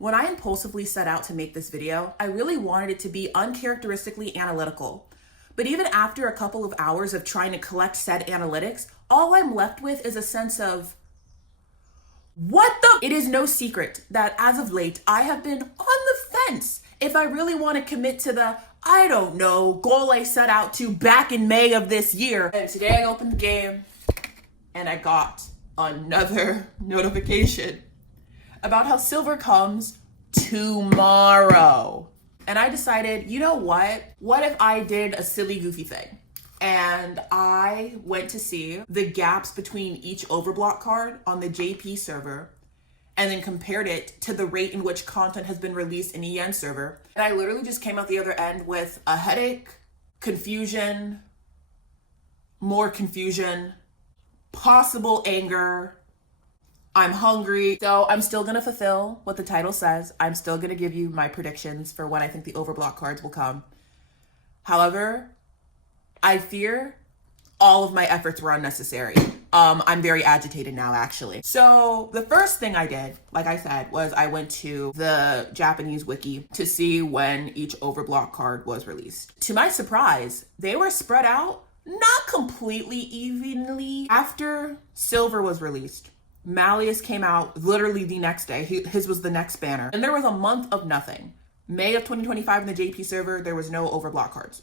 When I impulsively set out to make this video, I really wanted it to be uncharacteristically analytical. But even after a couple of hours of trying to collect said analytics, all I'm left with is a sense of, what the? It is no secret that as of late, I have been on the fence if I really want to commit to the, I don't know, goal I set out to back in May of this year. And today I opened the game and I got another notification about how silver comes tomorrow. And I decided, you know what? What if I did a silly, goofy thing? And I went to see the gaps between each Overblot card on the JP server and then compared it to the rate in which content has been released in EN server. And I literally just came out the other end with a headache, confusion, more confusion, possible anger. I'm hungry. So I'm still gonna fulfill what the title says. I'm still gonna give you my predictions for when I think the Overblot cards will come. However, I fear all of my efforts were unnecessary. I'm very agitated now, actually. So the first thing I did, like I said, was I went to the Japanese wiki to see when each Overblot card was released. To my surprise, they were spread out not completely evenly. After silver was released, Malleus came out literally the next day. His was the next banner. And there was a month of nothing. May of 2025 in the JP server, there was no Overblot cards.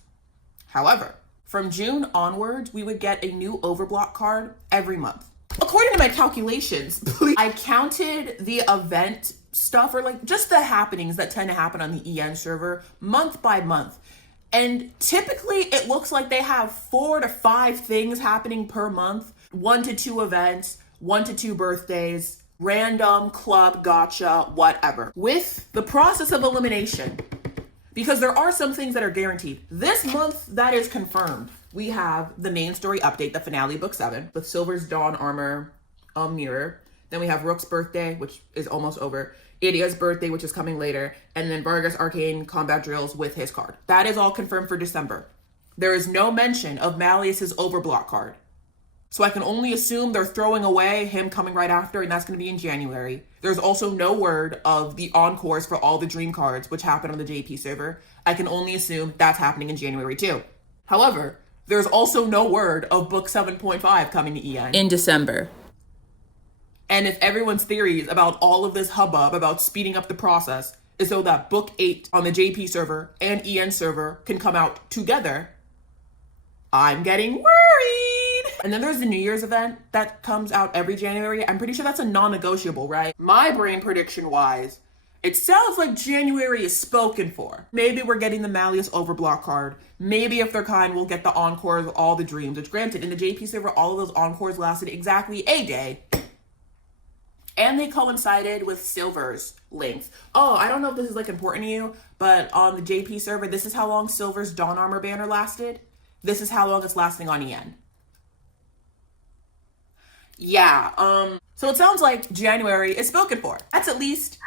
However, from June onwards, we would get a new Overblot card every month. According to my calculations, I counted the event stuff, or like just the happenings that tend to happen on the EN server month by month. And typically it looks like they have 4 to 5 things happening per month, 1 to 2 events, 1 to 2 birthdays, random, club, gotcha, whatever. With the process of elimination, because there are some things that are guaranteed. This month, that is confirmed. We have the main story update, the finale, book 7, with Silver's Dawn Armor mirror. Then we have Rook's birthday, which is almost over. Idia's birthday, which is coming later. And then Vargas Arcane combat drills with his card. That is all confirmed for December. There is no mention of Malleus's Overblot card. So I can only assume they're throwing away him coming right after, and that's going to be in January. There's also no word of the encores for all the dream cards, which happen on the JP server. I can only assume that's happening in January too. However, there's also no word of book 7.5 coming to EN in December. And if everyone's theories about all of this hubbub about speeding up the process is so that book 8 on the JP server and EN server can come out together, I'm getting worried. And then there's the New Year's event that comes out every January. I'm pretty sure that's a non-negotiable, right? My brain prediction wise, it sounds like January is spoken for. Maybe we're getting the Malleus Overblot card. Maybe if they're kind, we'll get the encores of all the dreams, which granted, in the JP server, all of those encores lasted exactly a day. And they coincided with Silver's length. Oh, I don't know if this is like important to you, but on the JP server, this is how long Silver's Dawn Armor banner lasted. This is how long it's lasting on EN. Yeah, so it sounds like January is spoken for. That's at least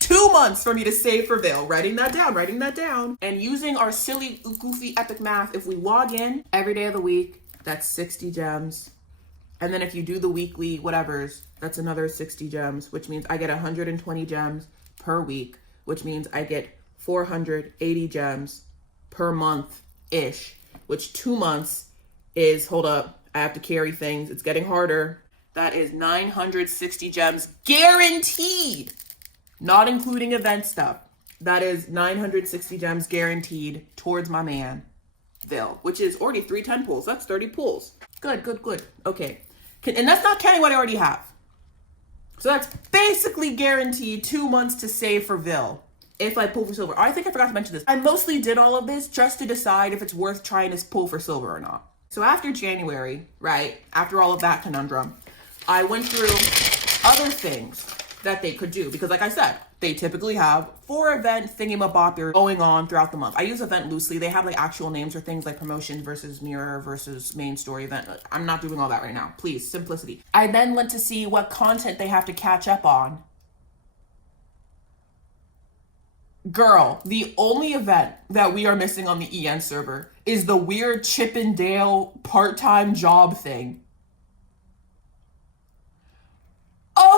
2 months for me to save for Veil. Writing that down. And using our silly, goofy, epic math, if we log in every day of the week, that's 60 gems. And then if you do the weekly whatevers, that's another 60 gems, which means I get 120 gems per week, which means I get 480 gems per month-ish, which 2 months is, hold up, I have to carry things. It's getting harder. That is 960 gems guaranteed, not including event stuff. That is 960 gems guaranteed towards my man, Vil, which is already 310 pulls. That's 30 pulls. Good. Okay. And that's not counting what I already have. So that's basically guaranteed 2 months to save for Vil if I pull for silver. I think I forgot to mention this. I mostly did all of this just to decide if it's worth trying to pull for silver or not. So after January, right, after all of that conundrum, I went through other things that they could do. Because like I said, they typically have 4 event thingamabobber going on throughout the month. I use event loosely. They have like actual names for things like promotion versus mirror versus main story event. I'm not doing all that right now. Please, simplicity. I then went to see what content they have to catch up on. Girl, the only event that we are missing on the EN server is the weird Chippendale part-time job thing.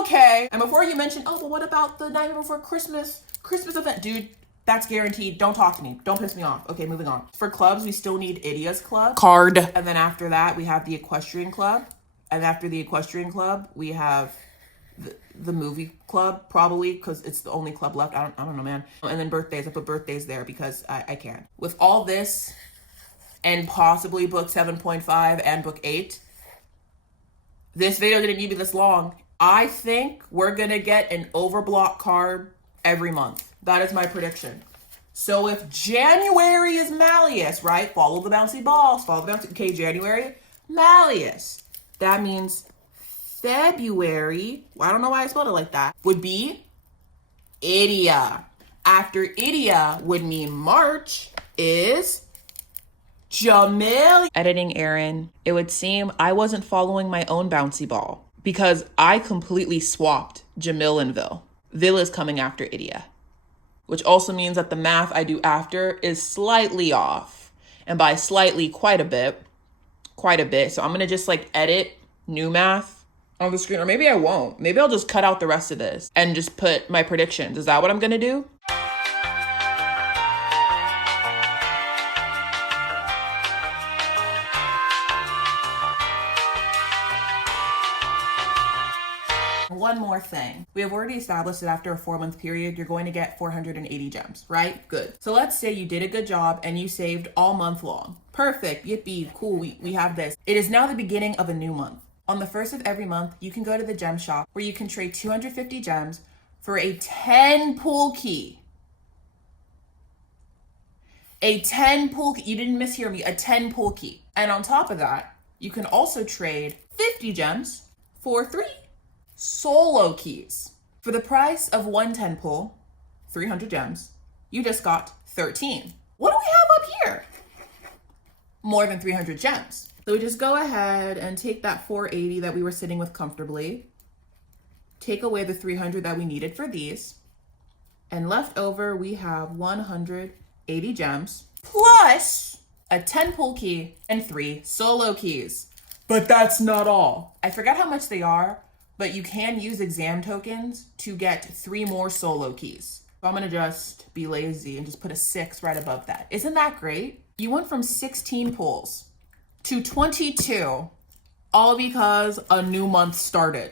Okay. And before you mention, oh, but what about the night before Christmas event? Dude, that's guaranteed. Don't talk to me. Don't piss me off. Okay, moving on. For clubs, we still need Idia's Club card. And then after that, we have the Equestrian Club. And after the Equestrian Club, we have the movie club, probably, because it's the only club left. I don't know, man. And then birthdays. I put birthdays there because I can. With all this and possibly book 7.5 and book 8, this video didn't need to be this long. I think we're going to get an Overblot card every month. That is my prediction. So if January is Malleus, right? Follow the bouncy balls. Follow the bouncy. Okay, January, Malleus. That means February, well, I don't know why I spelled it like that, would be Idia. After Idia would mean March is Jamil. Editing Aaron, it would seem I wasn't following my own bouncy ball because I completely swapped Jamil. Vil is coming after Idia, which also means that the math I do after is slightly off. And by slightly, quite a bit. So I'm going to just like edit new math on the screen, or maybe I won't. Maybe I'll just cut out the rest of this and just put my predictions. Is that what I'm going to do? One more thing. We have already established that after a 4-month period, you're going to get 480 gems, right? Good. So let's say you did a good job and you saved all month long. Perfect. Yippee. Cool. We have this. It is now the beginning of a new month. On the first of every month, you can go to the gem shop where you can trade 250 gems for a 10 pool key. A 10 pool key. You didn't mishear me. A 10 pool key. And on top of that, you can also trade 50 gems for 3 solo keys. For the price of 1 10 pull, 300 gems, you just got 13. What do we have up here? More than 300 gems. So we just go ahead and take that 480 that we were sitting with comfortably, take away the 300 that we needed for these, and left over we have 180 gems, plus a 10 pull key and 3 solo keys. But that's not all. I forgot how much they are, but you can use exam tokens to get 3 more solo keys. So I'm gonna just be lazy and just put a 6 right above that. Isn't that great? You went from 16 pulls to 22, all because a new month started.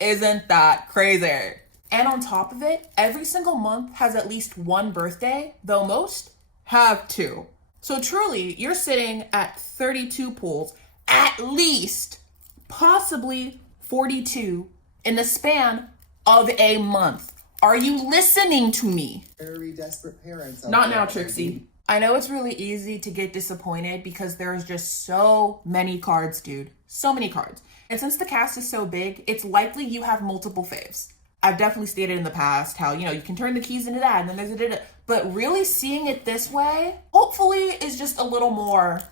Isn't that crazy? And on top of it, every single month has at least 1 birthday, though most have 2. So truly, you're sitting at 32 pulls, at least, possibly 42 in the span of a month. Are you listening to me? Very desperate parents. Not now, Trixie. I know it's really easy to get disappointed because there's just so many cards, dude. So many cards. And since the cast is so big, it's likely you have multiple faves. I've definitely stated in the past how, you can turn the keys into that and then there's a da-da. But really seeing it this way, hopefully is just a little more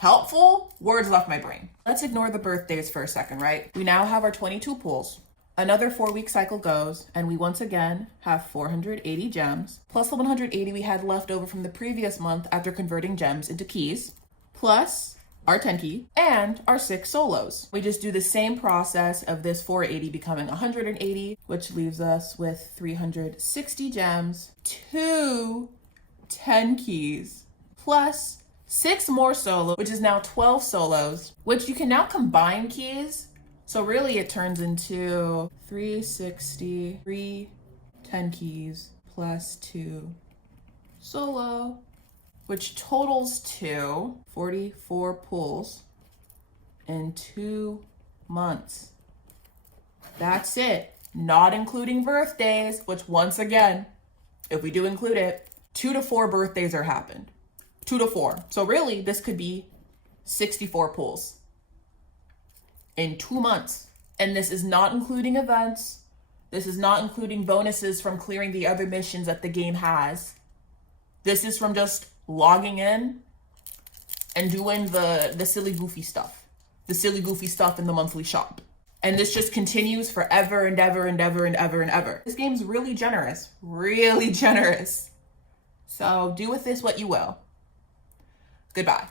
helpful. Words left my brain. Let's ignore the birthdays for a second, right? We now have our 22 pulls. Another 4-week cycle goes, and we once again have 480 gems, plus the 180 we had left over from the previous month after converting gems into keys, plus our 10 key, and our 6 solos. We just do the same process of this 480 becoming 180, which leaves us with 360 gems, 2 10 keys, plus 6 more solos, which is now 12 solos, which you can now combine keys. So really it turns into 360, 3 10 keys plus 2 solo, which totals to 44 pulls in 2 months. That's it. Not including birthdays, which once again, if we do include it, 2 to 4 birthdays are happened. 2 to 4. So really this could be 64 pulls in 2 months. And this is not including events. This is not including bonuses from clearing the other missions that the game has. This is from just logging in and doing the silly goofy stuff. The silly goofy stuff in the monthly shop. And this just continues forever and ever and ever and ever and ever. This game's really generous. Really generous. So do with this what you will. Goodbye.